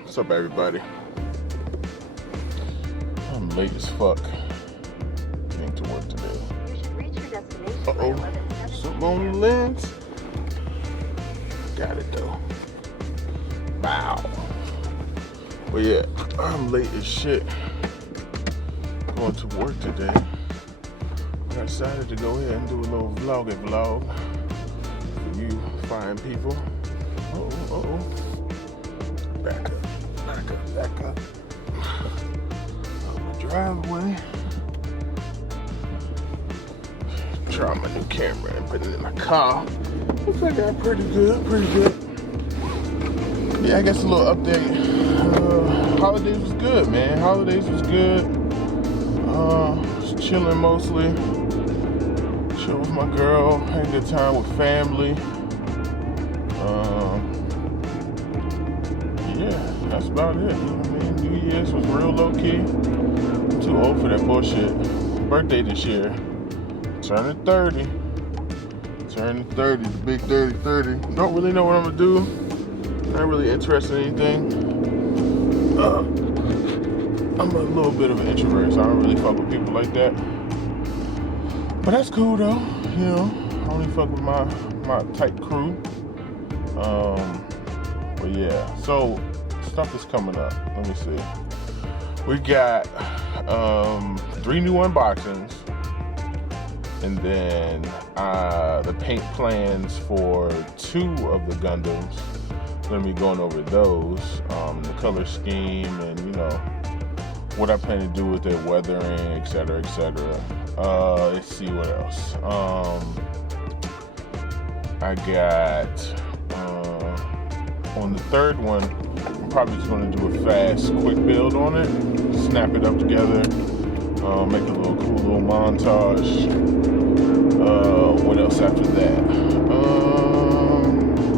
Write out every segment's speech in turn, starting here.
What's up, everybody? I'm late as fuck getting to work today. Uh-oh, something on the lens. Got it though. Wow. But yeah, I'm late as shit going to work today. I decided to go ahead and do a little vlog for you fine people. Uh-oh. Back up. On the driveway. Try my new camera and put it in my car. Looks like I got pretty good. Yeah, I guess a little update. Holidays was good, man. Holidays was good. Just chilling mostly. Chill with my girl. Had a good time with family. Yeah, that's about it. You know what I mean? New Year's was real low key. I'm too old for that bullshit. Birthday this year. Turning 30. The big dirty 30. Don't really know what I'm gonna do. Not really interested in anything. I'm a little bit of an introvert, so I don't really fuck with people like that. But that's cool though, you know. I only fuck with my tight crew. But yeah, so stuff is coming up. Let me see. We got 3 new unboxings, and then the paint plans for 2 of the Gundams. Gonna be going over those, the color scheme, and you know what I plan to do with it, weathering, etc. Let's see what else. I got on the 3rd one, I'm probably just gonna do a fast, quick build on it, snap it up together, make a cool little montage. What else after that?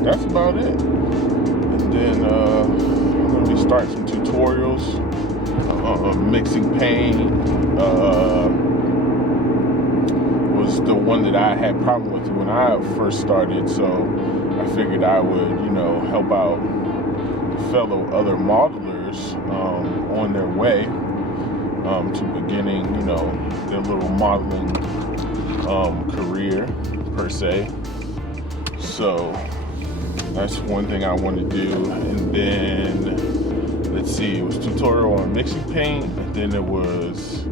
That's about it. And then I'm gonna be starting some tutorials, mixing paint. Was the one that I had problem with when I first started, so I figured I would, you know, help out fellow other modelers on their way to beginning, you know, their little modeling career per se. So that's one thing I want to do. And then let's see, it was tutorial on mixing paint, and then it was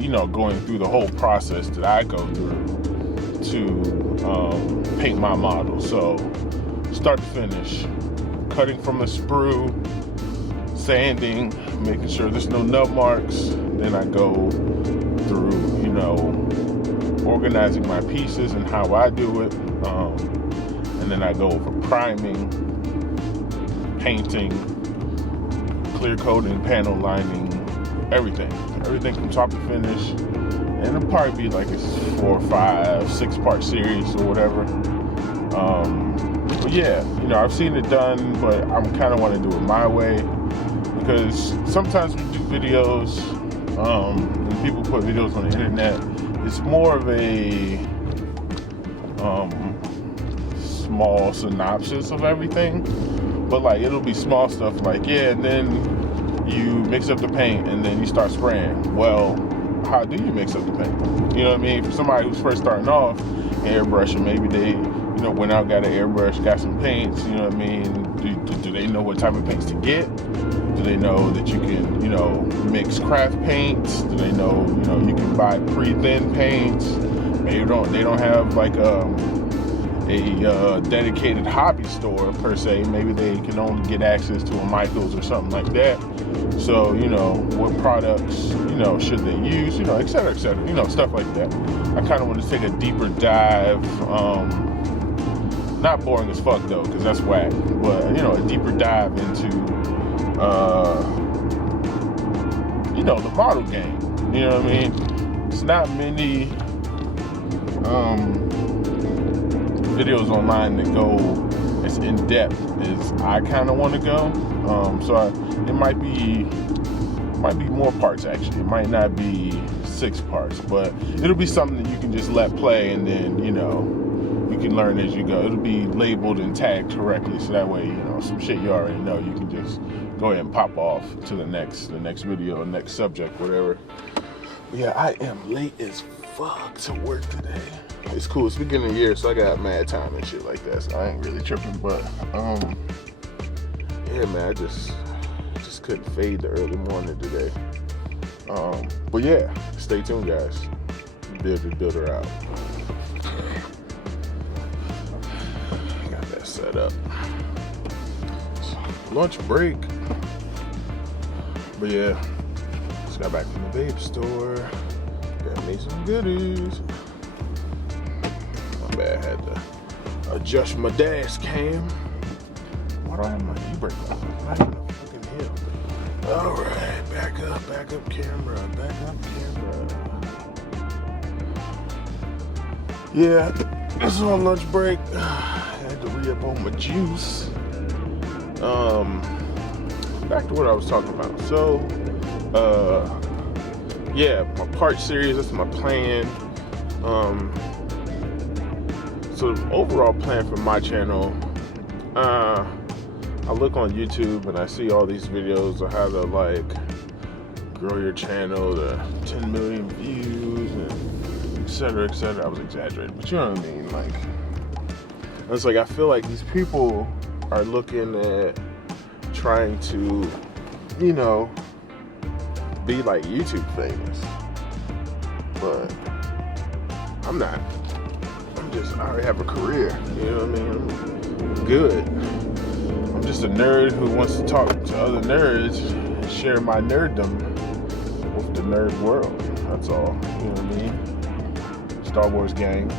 you know, going through the whole process that I go through to paint my model. So start to finish, cutting from a sprue, sanding, making sure there's no nub marks. Then I go through, you know, organizing my pieces and how I do it. And then I go over priming, painting, clear coating, panel lining, everything from top to finish. And it'll probably be like a 4, 5, 6 part series or whatever. But yeah, you know, I've seen it done, but I kind of want to do it my way, because sometimes we do videos, when people put videos on the internet, it's more of a small synopsis of everything. But like, it'll be small stuff like, yeah, and then you mix up the paint and then you start spraying. Well, how do you mix up the paint? You know what I mean? For somebody who's first starting off, airbrushing, maybe they, you know, went out, got an airbrush, got some paints, you know what I mean? Do they know what type of paints to get? Do they know that you can, you know, mix craft paints? Do they know, you know, you can buy pre-thin paints? Maybe they don't have like a dedicated hobby store per se. Maybe they can only get access to a Michaels or something like that. So, you know, what products, you know, should they use, you know, et cetera, you know, stuff like that. I kind of want to take a deeper dive, not boring as fuck though, because that's whack, but, you know, a deeper dive into, you know, the model game. You know what I mean? It's not many videos online that go as in depth as I kind of want to go. It might be more parts actually. It might not be 6 parts, but it'll be something that you can just let play, and then, you know, you can learn as you go. It'll be labeled and tagged correctly, so that way, you know, some shit you already know, you can just go ahead and pop off to the next video, next subject, whatever. Yeah, I am late as fuck to work today. It's cool, it's the beginning of the year, so I got mad time and shit like that, so I ain't really tripping, but yeah, man, I just couldn't fade the early morning today. But yeah, stay tuned, guys. Build her out. Got that set up. Lunch break. But yeah, just got back from the vape store. Got me some goodies. My bad, I had to adjust my dash cam. Why do I have my e-brake on? I'm not even a fucking hill. Alright, back up camera. Yeah, this is on lunch break. I had to re-up on my juice. Back to what I was talking about. So, yeah, my part series, that's my plan. So the overall plan for my channel, I look on YouTube and I see all these videos of how to like grow your channel to 10 million views and etc. I was exaggerating, but you know what I mean. Like, it's like I feel like these people are looking at trying to, you know, be like YouTube famous, but I'm not. I already have a career. You know what I mean? I'm good. I'm just a nerd who wants to talk to other nerds and share my nerddom with the nerd world. That's all. You know what I mean? Star Wars gang.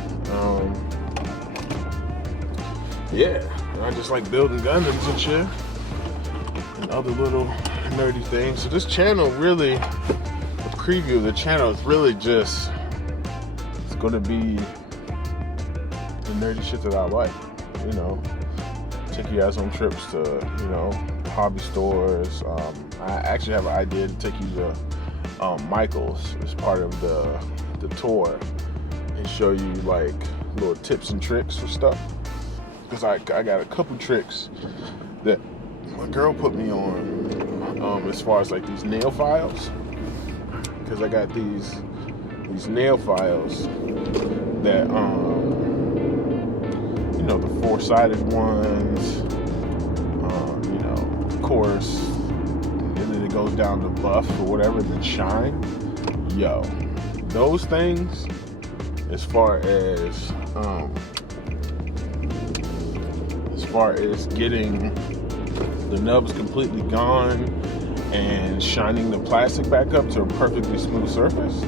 Yeah, I just like building Gundams and shit and other little nerdy things. So this channel really, the preview of the channel is really just, it's gonna be the nerdy shit that I like. You know, take you guys on trips to, you know, hobby stores. I actually have an idea to take you to Michael's as part of the tour and show you like little tips and tricks for stuff. Because I got a couple tricks that my girl put me on as far as like these nail files. Because I got these nail files that you know, the 4-sided ones, you know, of course, and then it goes down to buff or whatever, then shine. Yo, those things, as far as getting the nubs completely gone and shining the plastic back up to a perfectly smooth surface,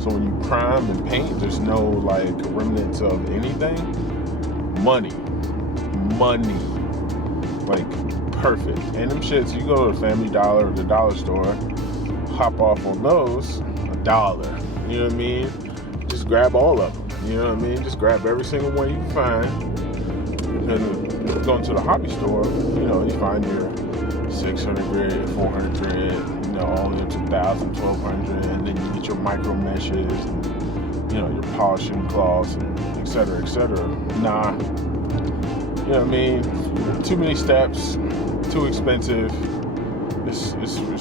so when you prime and paint, there's no like remnants of anything. Money, like perfect. And them shits, you go to the Family Dollar or the dollar store, hop off on those, $1. You know what I mean? Just grab all of them. You know what I mean? Just grab every single one you can find. And going to the hobby store, you know, you find your 600 grit, 400 grit, you know, all the way up to 1,000, 1,200, and then you get your micro meshes, and, you know, your polishing cloths, and etc. Nah, you know what I mean? Too many steps, too expensive. It's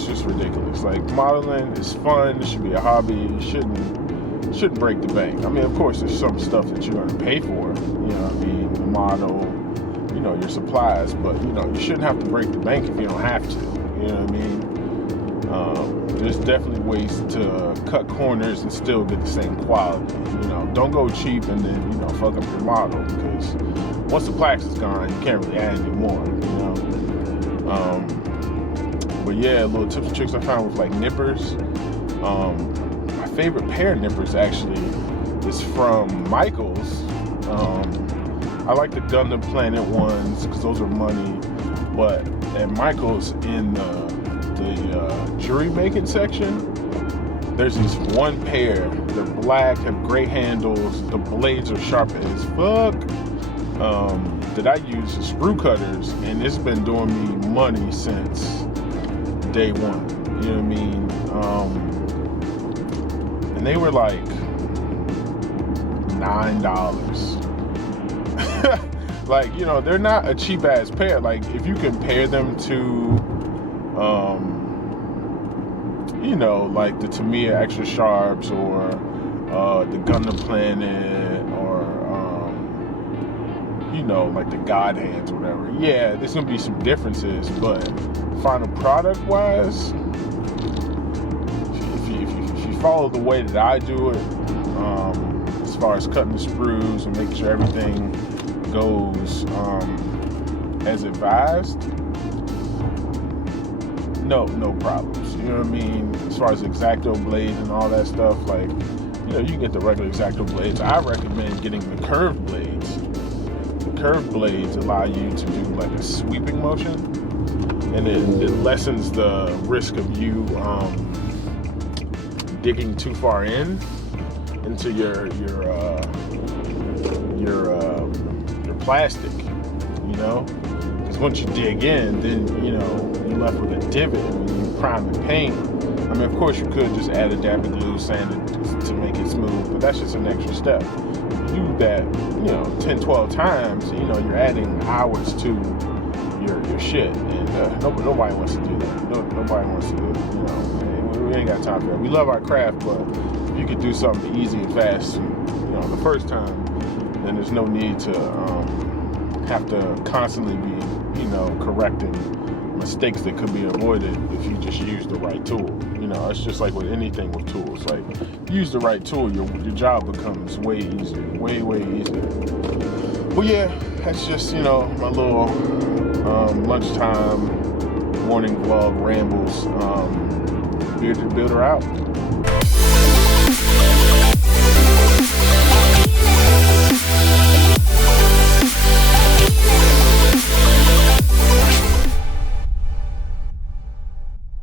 just ridiculous. Like, modeling is fun. It should be a hobby. It shouldn't break the bank. I mean, of course, there's some stuff that you're gonna pay for. You know what I mean? The model, you know, your supplies, but you know, you shouldn't have to break the bank if you don't have to. You know what I mean? There's definitely ways to cut corners and still get the same quality. You know, don't go cheap and then, you know, fuck up your model, because once the plaques is gone, you can't really add any more, you know. But yeah, little tips and tricks I found with like nippers. My favorite pair of nippers actually is from Michael's. I like the Gundam Planet ones because those are money, but at Michael's in the jewelry making section, there's this one pair. They're black, have gray handles, the blades are sharp as fuck, that I use as screw cutters, and it's been doing me money since day one. You know what I mean? and they were like $9. Like, you know, they're not a cheap ass pair. Like, if you compare them to, you know, like the Tamiya Extra Sharps or the Gundam Planet or, you know, like the God Hands or whatever. Yeah, there's gonna be some differences, but final product wise, if you follow the way that I do it, as far as cutting the screws and making sure everything goes as advised, no problems. You know what I mean? As far as X-Acto blade and all that stuff, like, you know, you can get the regular X-Acto blades. I recommend getting the curved blades. The curved blades allow you to do like a sweeping motion, and it lessens the risk of you digging too far into your plastic, you know, because once you dig in, then, you know, you're left with a divot. And when you prime and paint, I mean, of course you could just add a dab of glue, sand it to make it smooth, but that's just an extra step. If you do that, you know, 10, 12 times, you know, you're adding hours to your shit, and nobody wants to do that. Nobody wants to do it, you know. We ain't got time for that. We love our craft, but if you could do something easy and fast, you know, the first time, then there's no need to have to constantly be, you know, correcting mistakes that could be avoided if you just use the right tool. You know, it's just like with anything with tools. Like, use the right tool, your job becomes way easier, way easier. Well, yeah, that's just, you know, my little lunchtime morning vlog rambles. Builder out.